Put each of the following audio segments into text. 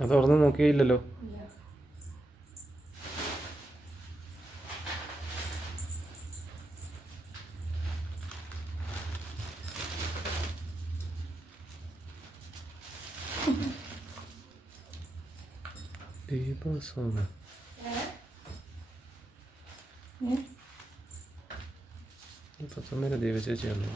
അത് തുറന്ന് നോക്കിയില്ലല്ലോ ദീപസ്വാമി പ്രസമ്മേനെ ദീപചേച്ചിയാണോ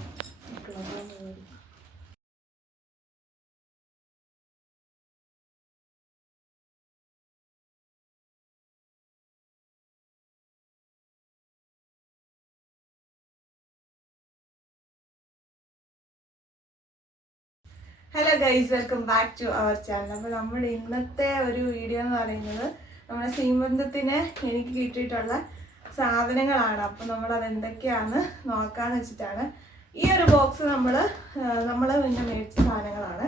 hello guys welcome back to our channel അപ്പോൾ നമ്മൾ ഇന്നത്തെ ഒരു വീഡിയോ എന്ന് പറയുന്നത് നമ്മുടെ സീമന്തത്തിന് എനിക്ക് കിട്ടിയിട്ടുള്ള സാധനങ്ങളാണ്. അപ്പോൾ നമ്മൾ അത് എന്തൊക്കെയാണ് നോക്കാന്ന് വെച്ചിട്ടാണ് ഈ ഒരു ബോക്സ് നമ്മൾ നമ്മൾ പിന്നെ മേടിച്ച സാധനങ്ങളാണ്.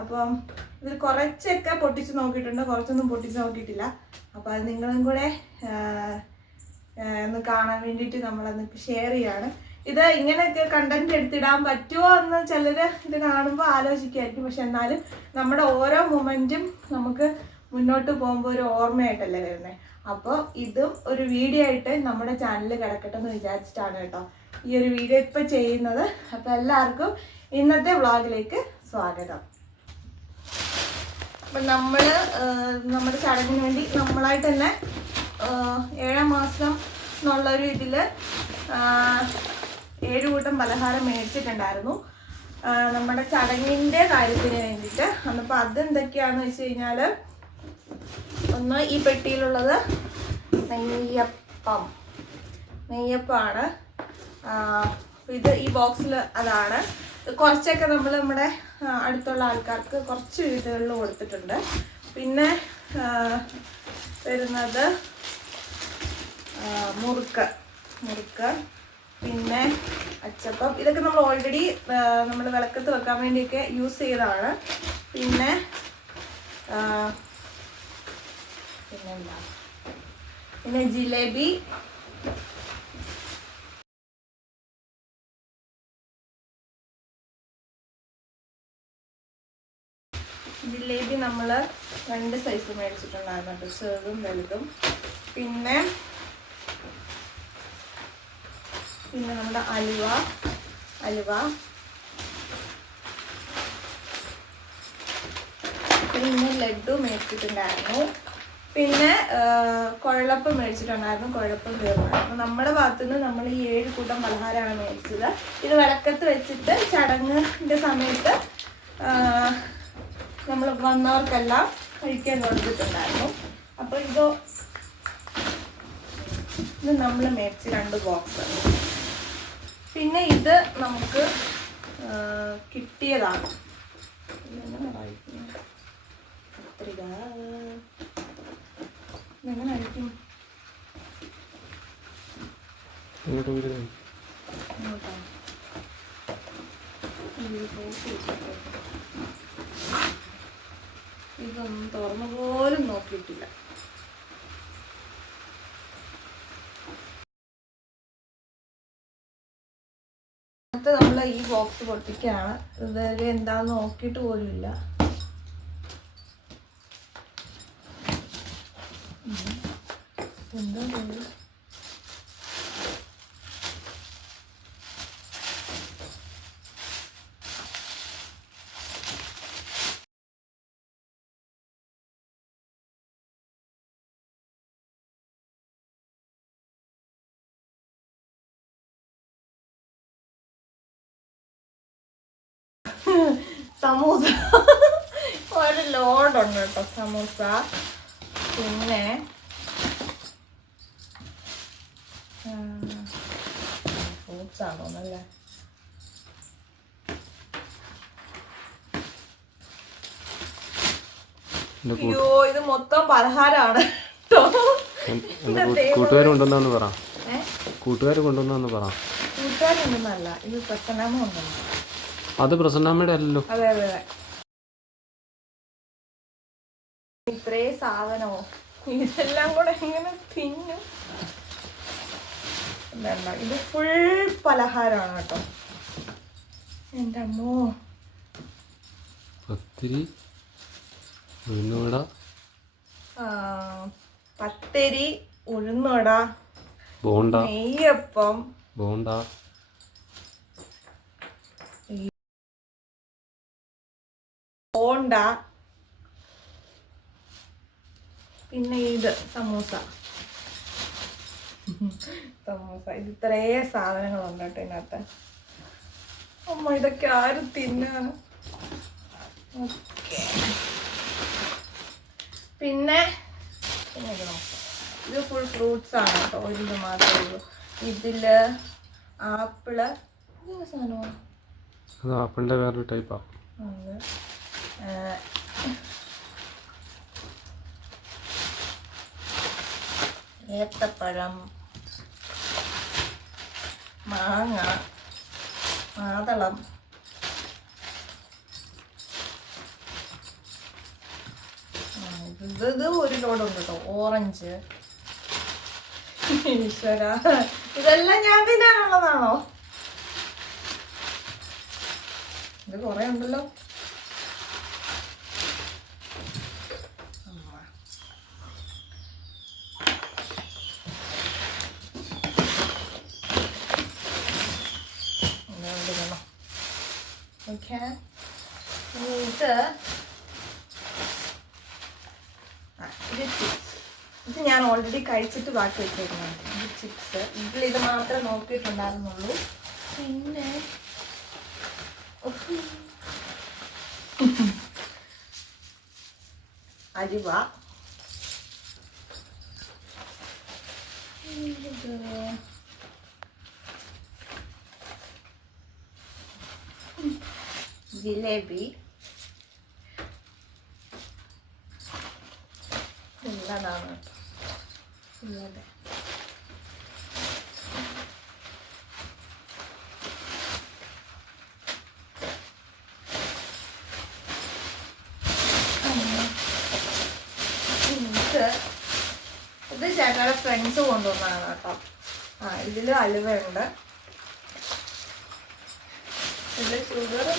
അപ്പം ഇതിൽ കുറച്ചൊക്കെ പൊട്ടിച്ച് നോക്കിയിട്ടുണ്ട്. കുറച്ചൊന്നും പൊട്ടിച്ച് നോക്കിയിട്ടില്ല. അപ്പോൾ അത് നിങ്ങളും കൂടെ ഒന്ന് കാണാൻ വേണ്ടിയിട്ട് നമ്മളൊന്ന് ഷെയർ ചെയ്യാണ്. ഇത് ഇങ്ങനെയൊക്കെ കണ്ടന്റ് എടുത്തിടാൻ പറ്റുമോ എന്ന് ചിലര് ഇത് കാണുമ്പോൾ ആലോചിക്കുമായിരിക്കും പക്ഷെ എന്നാലും നമ്മുടെ ഓരോ മൊമെന്റും നമുക്ക് മുന്നോട്ട് പോകുമ്പോൾ ഒരു ഓർമ്മയായിട്ടല്ലേ വരുന്നത് അപ്പോൾ ഇതും ഒരു വീഡിയോ ആയിട്ട് നമ്മുടെ ചാനലിൽ കിടക്കട്ടെ എന്ന് വിചാരിച്ചിട്ടാണ് കേട്ടോ ഈ ഒരു വീഡിയോ ഇപ്പം ചെയ്യുന്നത്. അപ്പോൾ എല്ലാവർക്കും ഇന്നത്തെ വ്ളോഗിലേക്ക് സ്വാഗതം. അപ്പം നമ്മൾ നമ്മുടെ ചടങ്ങിന് വേണ്ടി നമ്മളായിട്ട് തന്നെ ഏഴാം മാസം എന്നുള്ളൊരു ഇതിൽ ഏഴ് കൂട്ടം പലഹാരം മേടിച്ചിട്ടുണ്ടായിരുന്നു. നമ്മുടെ ചടങ്ങിന്റെ കാര്യത്തിന് വേണ്ടിയിട്ട്. അന്നപ്പോൾ അതെന്തൊക്കെയാണെന്ന് വെച്ച് കഴിഞ്ഞാൽ ഒന്ന് ഈ പെട്ടിയിലുള്ളത് നെയ്യപ്പം. നെയ്യപ്പമാണ് ഇത് ഈ ബോക്സിൽ അതാണ്. കുറച്ചൊക്കെ നമ്മൾ നമ്മുടെ അടുത്തുള്ള ആൾക്കാർക്ക് കുറച്ച് വീടുകളിൽ കൊടുത്തിട്ടുണ്ട്. പിന്നെ വരുന്നത് മുറുക്ക്. മുറുക്ക്. പിന്നെ അച്ചപ്പം ഇതൊക്കെ നമ്മൾ ഓൾറെഡി നമ്മൾ വിളക്കത്ത് വെക്കാൻ വേണ്ടിയൊക്കെ യൂസ് ചെയ്തതാണ്. പിന്നെ പിന്നെന്താ? പിന്നെ ജിലേബി. ജിലേബി നമ്മൾ രണ്ട് സൈസ് മേടിച്ചിട്ടുണ്ടായിരുന്നു കേട്ടോ. ചെറുതും വലുതും. പിന്നെ പിന്നെ നമ്മുടെ അലുവ അലുവ. പിന്നെ ലഡു മേടിച്ചിട്ടുണ്ടായിരുന്നു. പിന്നെ കുഴപ്പം മേടിച്ചിട്ടുണ്ടായിരുന്നു. കുഴപ്പം തീർന്നു നമ്മുടെ ഭാഗത്തു നിന്ന് നമ്മൾ ഈ ഏഴ് കൂട്ടം പലഹാരമാണ് മേടിച്ചത്. ഇത് വിളക്കത്ത് വെച്ചിട്ട് ചടങ്ങിന്റെ സമയത്ത് നമ്മൾ വന്നവർക്കെല്ലാം കഴിക്കാൻ കൊടുത്തിട്ടുണ്ടായിരുന്നു. അപ്പോൾ ഇതോ ഇത് നമ്മൾ മേടിച്ച് രണ്ട് ബോക്സ്. പിന്നെ ഇത് നമുക്ക് കിട്ടിയതാണ്. ഇതെങ്ങനെ ഇതെങ്ങനെ. ഇതൊന്നും തുറന്നു പോലും നോക്കിയിട്ടില്ല. അടുത്ത നമ്മൾ ഈ ബോക്സ് പൊട്ടിക്കുകയാണ് ഇതുവരെ എന്താന്ന് നോക്കിയിട്ട് പോലും ഇല്ല. ഉം. എന്താ ഇത്? സമൂസ. ഒരു ലോഡുണ്ട് കേട്ടോ സമൂസ. പിന്നെ ഫ്രൂട്ട്സ് ആണോ അയ്യോ ഇത് മൊത്തം പലഹാരമാണ് കൂട്ടുകാർ കൊണ്ടുവന്നാന്ന് പറ. കൂട്ടുകാർ കൊണ്ടുവന്നാന്ന് പറ. കൂട്ടുകാരുണ്ടെന്നല്ല ഇത് പ്രസന്നമ ഉണ്ടെന്ന് അത് പ്രസന്നാമ്മയുടെ അല്ലല്ലോ. അതെ അതെ അതെ. ഇത്രേ സാധനമോ? ഇതെല്ലാം കൂടെ എങ്ങനെ തിന്നും? ഇതല്ല ഇത് ഫുൾ പലഹാരമാണ് കേട്ടോ. എന്റെ അമ്മോ. പത്തിരി ഉഴുന്നുവട. പത്തിരി ഉഴുന്നുവട ബോണ്ട. നെയ്യപ്പം. ബോണ്ട. ബോണ്ട പിന്നെ ഇത് സമൂസ. സമൂസ. ഇത് ഇത്രേ സാധനങ്ങളുണ്ട് കേട്ടോ ഇതിനകത്ത്. അമ്മ ഇതൊക്കെ ആരും തിന്നാണ്? ഓക്കെ. പിന്നെ പിന്നെ ഇത് ഇത് ഫുൾ ഫ്രൂട്ട്സ് ആണ് കേട്ടോ. ഒരു ഇത് മാത്രമേ ഉള്ളൂ. ഇതിൽ ആപ്പിൾ. സാധനമാണ് അത് ആപ്പിളിന്റെ വേറൊരു ടൈപ്പാണ് ഉണ്ട്. ഏത്തപ്പഴം മാങ്ങ മാതളം ഇത് ഇത് ഒരു ലോഡുണ്ട് കേട്ടോ ഓറഞ്ച്. ഈശ്വര ഇതെല്ലാം ഞാൻ തിന്നാനുള്ളതാണോ? ഇത് കുറേ ഉണ്ടല്ലോ. ഇനി ഇത് ഇത് ചിപ്സ് ഇത് ഞാൻ ഓൾറെഡി കഴിച്ചിട്ട് ബാക്കി വെച്ചേക്കുന്നുണ്ട്. ഇത് ചിപ്സ് ഇതിൽ ഇത് മാത്രമേ നോക്കിയിട്ടുണ്ടായിരുന്നുള്ളൂ. പിന്നെ. അരിവ. ജിലേബി. നല്ലതാണ് കേട്ടോ. ഇല്ലാതെ ഇത് ഇത് ചേട്ടയുടെ ഫ്രണ്ട്സ് കൊണ്ടുവന്നതാണ് കേട്ടോ. ആ ഇതിൽ അലുവയുണ്ട്. ഇതിൽ ഷുഗറും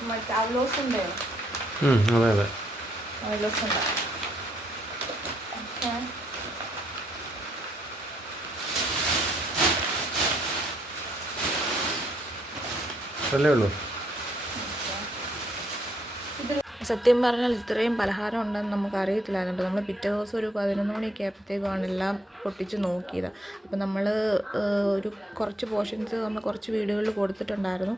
മറ്റേ അവലോസുണ്ടോ ഉം, അതെ അതെ. അവലോസുണ്ട ഓക്കെ. അല്ലേ ഉള്ളൂ? സത്യം പറഞ്ഞാൽ ഇത്രയും പലഹാരം ഉണ്ടെന്ന് നമുക്ക് അറിയത്തില്ലായിരുന്നു നമ്മൾ പിറ്റേ ദിവസം ഒരു പതിനൊന്ന് മണിയൊക്കെ ആയപ്പോഴത്തേക്കാണ് എല്ലാം പൊട്ടിച്ച് നോക്കിയത്. അപ്പോൾ നമ്മൾ ഒരു കുറച്ച് പോർഷൻസ് നമ്മൾ കുറച്ച് വീടുകളിൽ കൊടുത്തിട്ടുണ്ടായിരുന്നു.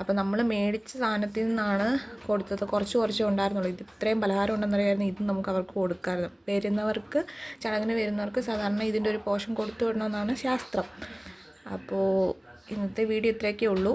അപ്പോൾ നമ്മൾ മേടിച്ച സാധനത്തിൽ നിന്നാണ് കൊടുത്തത്. കുറച്ച് കുറച്ച് ഉണ്ടായിരുന്നുള്ളൂ. ഇത് ഇത്രയും പലഹാരം ഉണ്ടെന്നറിയായിരുന്നു ഇതും നമുക്ക് അവർക്ക് കൊടുക്കാമായിരുന്നു. വരുന്നവർക്ക് ചടങ്ങിന് വരുന്നവർക്ക് സാധാരണ ഇതിന്റെ ഒരു പോർഷൻ കൊടുത്തു വിടണമെന്നാണ് ശാസ്ത്രം. അപ്പോൾ ഇന്നത്തെ വീഡിയോ ഇത്രയൊക്കെ ഉള്ളൂ.